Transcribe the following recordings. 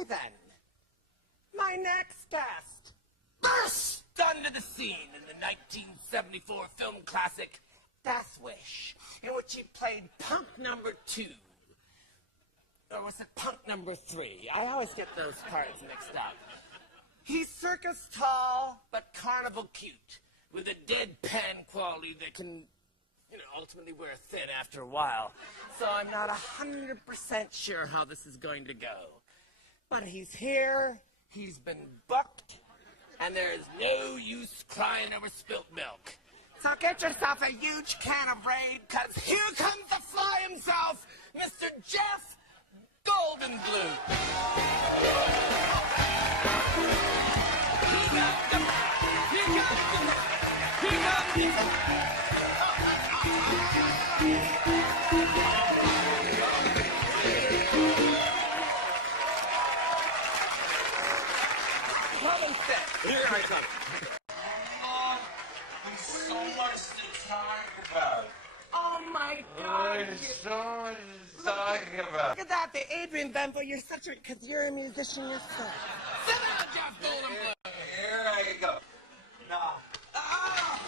Okay, then. My next guest burst onto the scene in the 1974 film classic Death Wish, in which he played punk number 2. Or was it punk number 3? I always get those parts mixed up. He's circus tall, but carnival cute, with a deadpan quality that can, ultimately wear thin after a while. So I'm not 100% sure how this is going to go. But he's here, he's been booked, and there's no use crying over spilt milk. So get yourself a huge can of Raid, because here comes the fly himself, Mr. Jeff Goldblum. Here I come. There's so much to talk about. Oh my God! There's so much to talk about. Look at that, the Adrian Benfo. You're such a, because you're a musician yourself. Sit down, Jeff Goldblum. Here I go. No. Ah!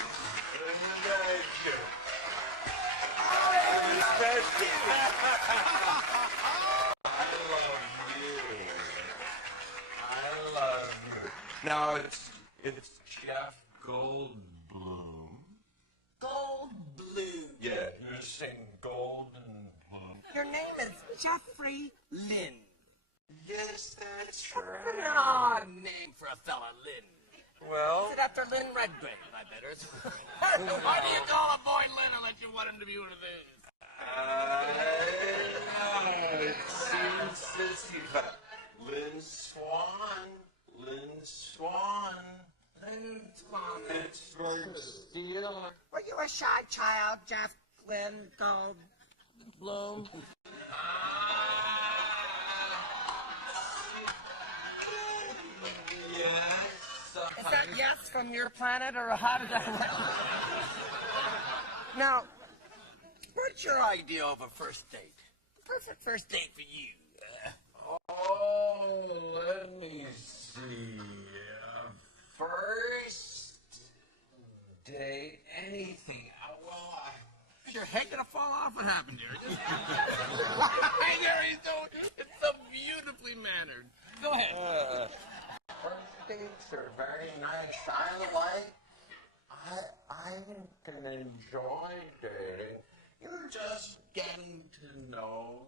I love you. Now it's Jeff Goldblum. Goldblum. Yeah, you're saying Golden Bloom. Your name is Jeffrey Lynn. Yes, that's An right. odd name for a fella, Lynn. Well, Is it after Lynn Redgrave, I bet? Why do you call a boy Lynn unless you want him to be one of those? it seems sissy, but Lynn Swan. Lynn Swan. It's from Steel. Were you a shy child, Jeff Lynn Goldblum? Yes. Is that yes from your planet, or how did that work? Now, what's your idea of a first date? Perfect first date for you. Oh, let me see. First date, anything. Is your head gonna fall off? What happened here? It's so beautifully mannered. Go ahead. First dates are very nice. I can enjoy dating. You're just getting to know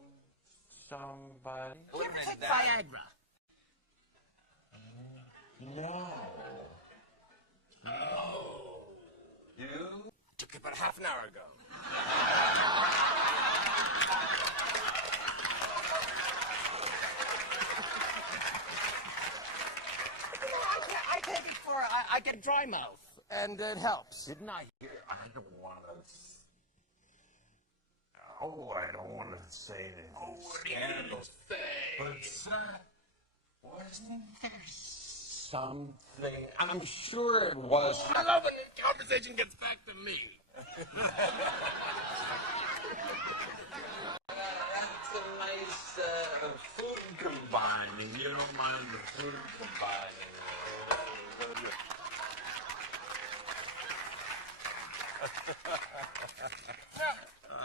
somebody. You ever take Viagra? No. You? Took it about half an hour ago. I take it for I get dry mouth, and it helps. Didn't I hear? I don't want to. Oh, I don't want to say anything. Oh, what are you gonna say? But wasn't there something? I'm sure it was. I love when the conversation gets back to me. That's a nice food combining. You don't mind the food combining.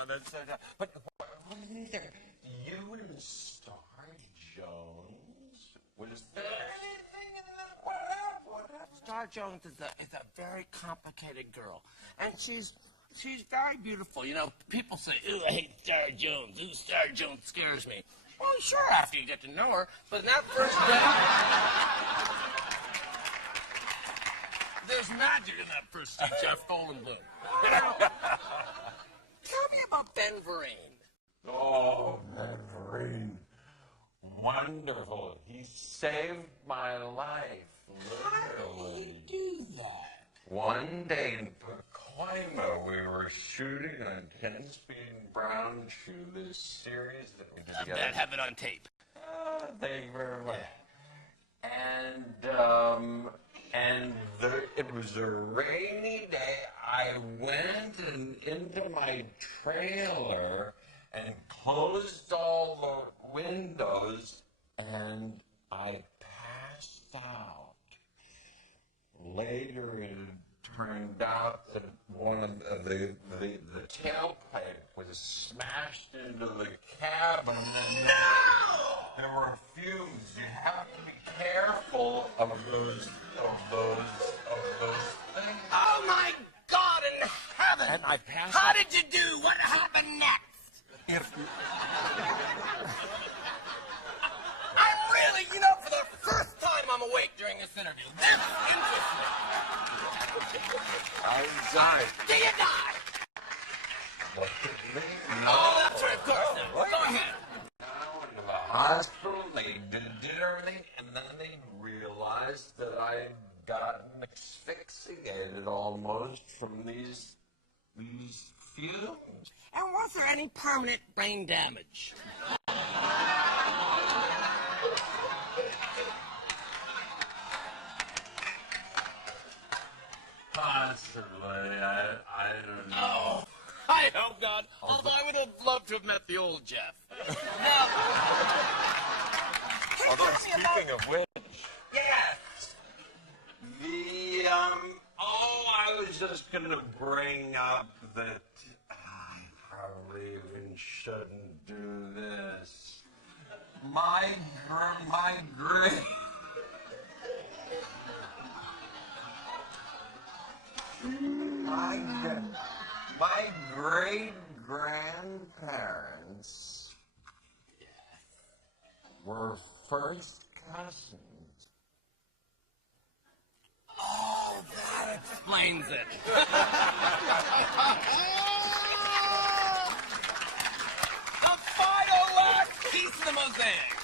That's but wasn't there? You and Star Jones. Was there anything in that? What happened? Star Jones is a very complicated girl, and she's very beautiful. You know, people say, "Ooh, I hate Star Jones. Ooh, Star Jones scares me." Well, sure, after you get to know her, but in that first date, there's magic in that first date, Jeff Goldblum. Now, tell me about Ben Vereen. Oh, Vereen. Wonderful. He saved my life. How did he do that? One day in Pacoima, we were shooting on Ken Speed and Brown Shoeless series that we did I'm together. glad to have it on tape. Thank you very much. It was a rainy day. I went into my trailer and closed all the windows, and I the tailpipe was smashed into the cabin, and there were fumes. You have to be careful of those things. Oh my God in heaven! And I passed. How did you do? What happened next? I'm really, for the first time I'm awake during this interview. This interests me. I died. Do you die? Look at me. Oh, that's right, of course. Go ahead. Now in the hospital, they did everything, and then they realized that I'd gotten asphyxiated almost from these fumes. And was there any permanent brain damage? Possibly, I don't know. Oh, I hope not. Although I would have loved to have met the old Jeff. Although, speaking of which, Yes. I was just gonna bring up that I probably even shouldn't do this. My great grandparents were first cousins. Oh, that explains it. The final last piece of the mosaic.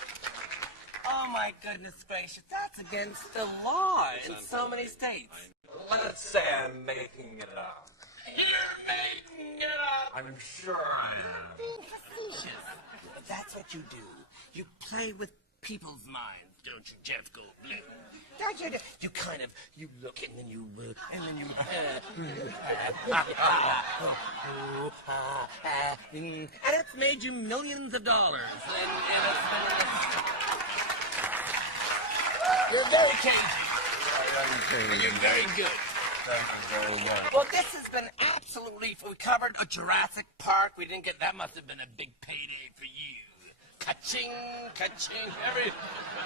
Oh, my goodness gracious. That's against the law in so many states. Let's say I'm making it up. You're making it up. I'm sure I am. Being facetious. That's what you do. You play with people's minds, don't you, Jeff Goldblum? Don't you? You look and then you, and it's made you millions of dollars. You're very cagey. And you're very good. Thank you very much. Well, this has been absolutely. We covered a Jurassic Park. We didn't get that. Must have been a big payday for you. Ka-ching, ka-ching.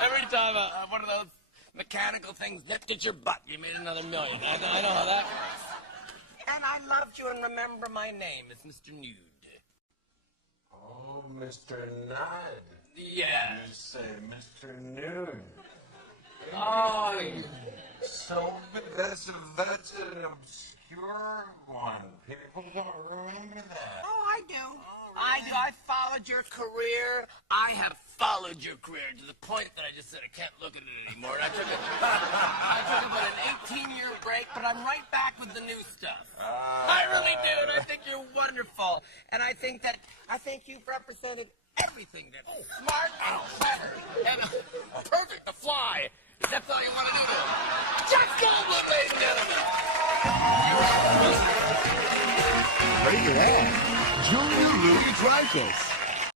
Every time one of those mechanical things lifted your butt, you made another million. I know how that works. And I loved you, and remember my name is Mr. Nude. Oh, Mr. Nudd. Yeah. You say Mr. Nude. Oh, So that's an obscure one. People don't remember that. Oh, I do. I do. I followed your career. I have followed your career to the point that I just said I can't look at it anymore. I took about an 18-year break, but I'm right back with the new stuff. I really do, and I think you're wonderful. And I think you've represented everything that's smart and clever and perfect to fly. That's all you want to do. Jeff Goldblum, ladies and gentlemen. Look at that. Junior Louis Dreyfus.